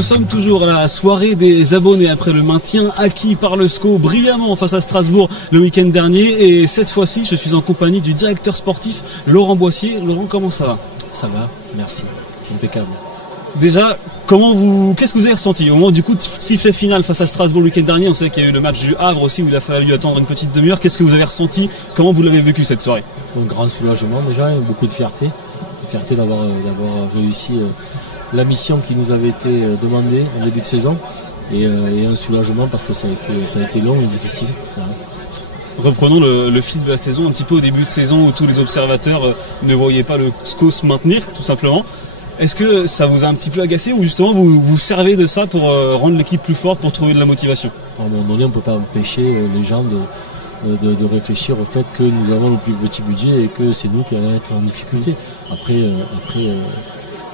Nous sommes toujours à la soirée des abonnés après le maintien acquis par le SCO brillamment face à Strasbourg le week-end dernier. Et cette fois-ci, je suis en compagnie du directeur sportif Laurent Boissier. Laurent, comment ça va? Ça va, merci. Impeccable. Déjà, qu'est-ce que vous avez ressenti au moment du coup de sifflet final face à Strasbourg le week-end dernier? On sait qu'il y a eu le match du Havre aussi où il a fallu attendre une petite demi-heure. Qu'est-ce que vous avez ressenti? Comment vous l'avez vécu cette soirée? Un grand soulagement déjà, et beaucoup de fierté. Fierté d'avoir réussi la mission qui nous avait été demandée en début de saison. Et un soulagement parce que ça a été long et difficile. Voilà. Reprenons le fil de la saison, un petit peu au début de saison où tous les observateurs ne voyaient pas le SCO se maintenir, tout simplement. Est-ce que ça vous a un petit peu agacé ou justement vous vous servez de ça pour rendre l'équipe plus forte, pour trouver de la motivation? À un moment donné, on ne peut pas empêcher les gens de réfléchir au fait que nous avons le plus petit budget et que c'est nous qui allons être en difficulté. Après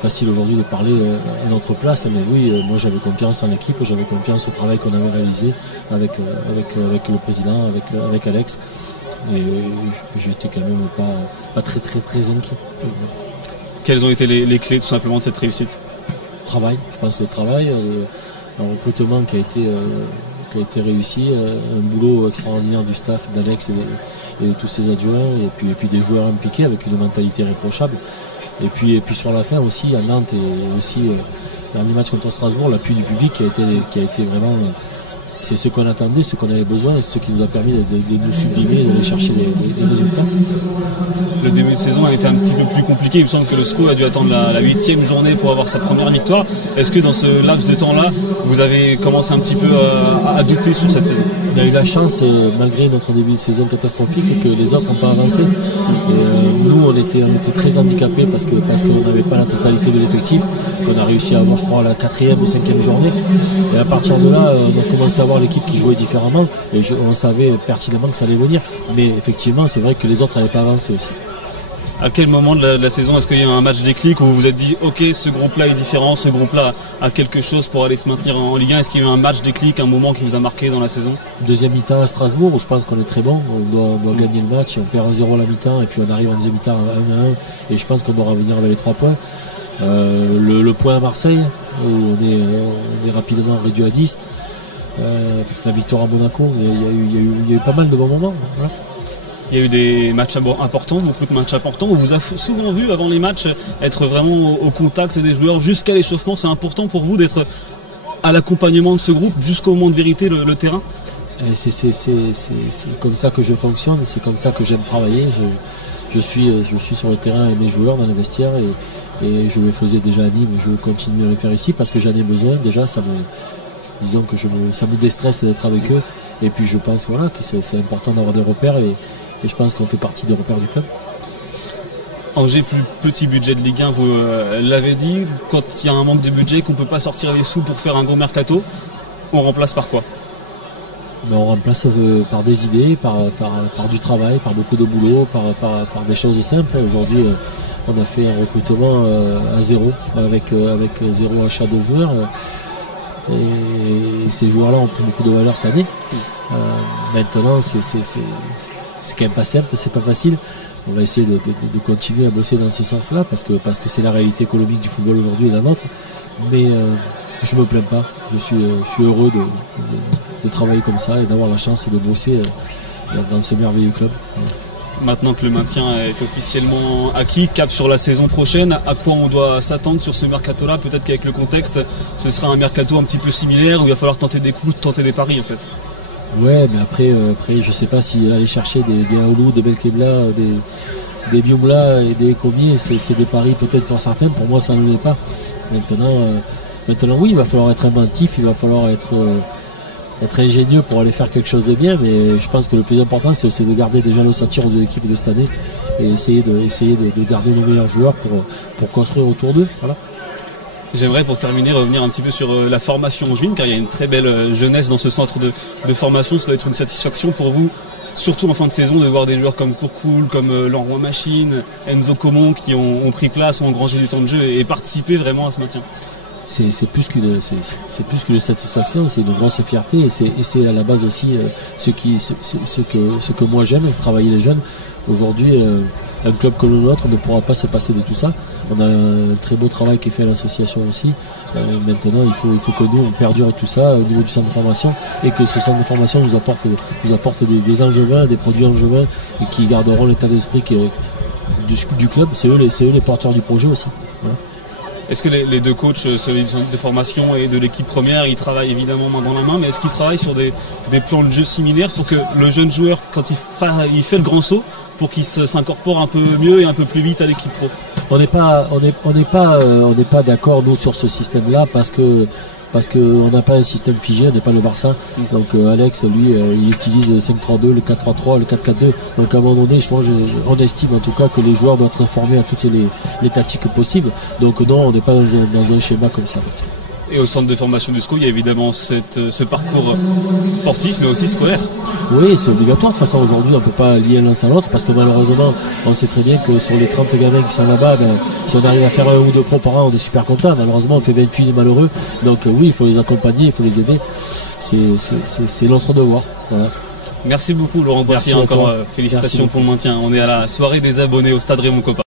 facile aujourd'hui de parler à notre place, mais oui, moi j'avais confiance en l'équipe, j'avais confiance au travail qu'on avait réalisé avec le président, avec Alex, et j'étais quand même pas très inquiet. Quelles ont été les clés tout simplement de cette réussite? Travail, je pense le travail, un recrutement qui a été réussi, un boulot extraordinaire du staff d'Alex et de tous ses adjoints, et puis des joueurs impliqués avec une mentalité irréprochable. Et puis sur la fin aussi, à Nantes et aussi dernier match contre Strasbourg, l'appui du public qui a été vraiment, c'est ce qu'on attendait, ce qu'on avait besoin et ce qui nous a permis de nous sublimer, d'aller chercher les résultats. Le début de saison a été un petit peu plus compliqué. Il me semble que le SCO a dû attendre la 8e journée pour avoir sa première victoire. Est-ce que dans ce laps de temps-là, vous avez commencé un petit peu à douter sur cette saison? On a eu la chance, malgré notre début de saison catastrophique, que les autres n'ont pas avancé. Nous, on était très handicapés parce qu'on n'avait pas la totalité de l'effectif, qu'on a réussi à avoir, je crois, la 4e ou 5e journée. Et à partir de là, on a commencé à voir l'équipe qui jouait différemment et on savait pertinemment que ça allait venir. Mais effectivement, c'est vrai que les autres n'avaient pas avancé aussi. À quel moment de la saison est-ce qu'il y a eu un match déclic où vous vous êtes dit ok, ce groupe-là est différent, ce groupe-là a quelque chose pour aller se maintenir en Ligue 1? Est-ce qu'il y a eu un match déclic, un moment qui vous a marqué dans la saison? Deuxième mi-temps à Strasbourg où je pense qu'on est très bon, on doit gagner le match, on perd 1-0 à la mi-temps et puis on arrive en deuxième mi-temps à 1-1 et je pense qu'on doit revenir avec les 3 points. Le point à Marseille où on est rapidement réduit à 10. La victoire à Monaco, il y a eu pas mal de bons moments. Voilà. Il y a eu des matchs importants, beaucoup de matchs importants. On vous a souvent vu avant les matchs être vraiment au contact des joueurs jusqu'à l'échauffement. C'est important pour vous d'être à l'accompagnement de ce groupe jusqu'au moment de vérité, le terrain? C'est comme ça que je fonctionne, c'est comme ça que j'aime travailler. Je suis sur le terrain avec mes joueurs dans les vestiaires et je le faisais déjà à Nîmes. Je continue à le faire ici parce que j'en ai besoin. Déjà, ça me déstresse d'être avec eux. Et puis je pense voilà, que c'est important d'avoir des repères et je pense qu'on fait partie des repères du club. Angers, plus petit budget de Ligue 1, vous l'avez dit, quand il y a un manque de budget, qu'on ne peut pas sortir les sous pour faire un gros mercato, on remplace par quoi? On remplace par des idées, par du travail, par beaucoup de boulot, par des choses simples. Aujourd'hui, on a fait un recrutement à zéro, avec zéro achat de joueurs. Et ces joueurs-là ont pris beaucoup de valeur cette année. Maintenant, c'est quand même pas simple, c'est pas facile. On va essayer de continuer à bosser dans ce sens-là parce que c'est la réalité économique du football aujourd'hui et la nôtre. Mais je me plains pas. Je suis heureux de travailler comme ça et d'avoir la chance de bosser dans ce merveilleux club. Maintenant que le maintien est officiellement acquis, cap sur la saison prochaine, à quoi on doit s'attendre sur ce mercato-là? Peut-être qu'avec le contexte, ce sera un mercato un petit peu similaire où il va falloir tenter des coups, tenter des paris en fait. Ouais, mais après je sais pas si aller chercher des Aoulou, des Belkebla, des Biomla et des Comiers, c'est des paris peut-être pour certains, pour moi ça ne l'est pas. Maintenant oui, il va falloir être inventif, il va falloir être ingénieux pour aller faire quelque chose de bien, mais je pense que le plus important c'est de garder déjà l'ossature de l'équipe de cette année et essayer de garder nos meilleurs joueurs pour construire autour d'eux. Voilà. J'aimerais pour terminer revenir un petit peu sur la formation angevine, car il y a une très belle jeunesse dans ce centre de formation. Ça doit être une satisfaction pour vous, surtout en fin de saison, de voir des joueurs comme Courcoul, comme Leroy Machine, Enzo Comon qui ont pris place, ont engrangé du temps de jeu et participé vraiment à ce maintien. C'est plus qu'une satisfaction, c'est une grosse fierté et c'est à la base aussi ce que moi j'aime, travailler les jeunes. Aujourd'hui, un club comme le nôtre ne pourra pas se passer de tout ça. On a un très beau travail qui est fait à l'association aussi. Maintenant, il faut que nous on perdure tout ça au niveau du centre de formation et que ce centre de formation nous apporte des angevins, des produits angevins et qui garderont l'état d'esprit du club. C'est eux les porteurs du projet aussi. Voilà. Est-ce que les deux coachs de formation et de l'équipe première, ils travaillent évidemment main dans la main, mais est-ce qu'ils travaillent sur des plans de jeu similaires pour que le jeune joueur, quand il fait le grand saut, pour qu'il s'incorpore un peu mieux et un peu plus vite à l'équipe pro? On n'est pas d'accord nous sur ce système-là parce qu'on n'a pas un système figé, on n'est pas le Barça. Donc Alex, lui, il utilise le 5-3-2, le 4-3-3, le 4-4-2. Donc à un moment donné, on estime en tout cas que les joueurs doivent être formés à toutes les tactiques possibles. Donc non, on n'est pas dans un schéma comme ça. Et au centre de formation du SCO, il y a évidemment ce parcours sportif, mais aussi scolaire. Oui, c'est obligatoire. De toute façon, aujourd'hui, on ne peut pas lier l'un à l'autre parce que malheureusement, on sait très bien que sur les 30 gamins qui sont là-bas, si on arrive à faire 1 ou 2 pros par an, on est super content. Malheureusement, on fait 28 malheureux. Donc oui, il faut les accompagner, il faut les aider. C'est notre devoir. Voilà. Merci beaucoup, Laurent Boissier. Encore félicitations pour le maintien. On est à la soirée des abonnés au Stade Raymond Kopa.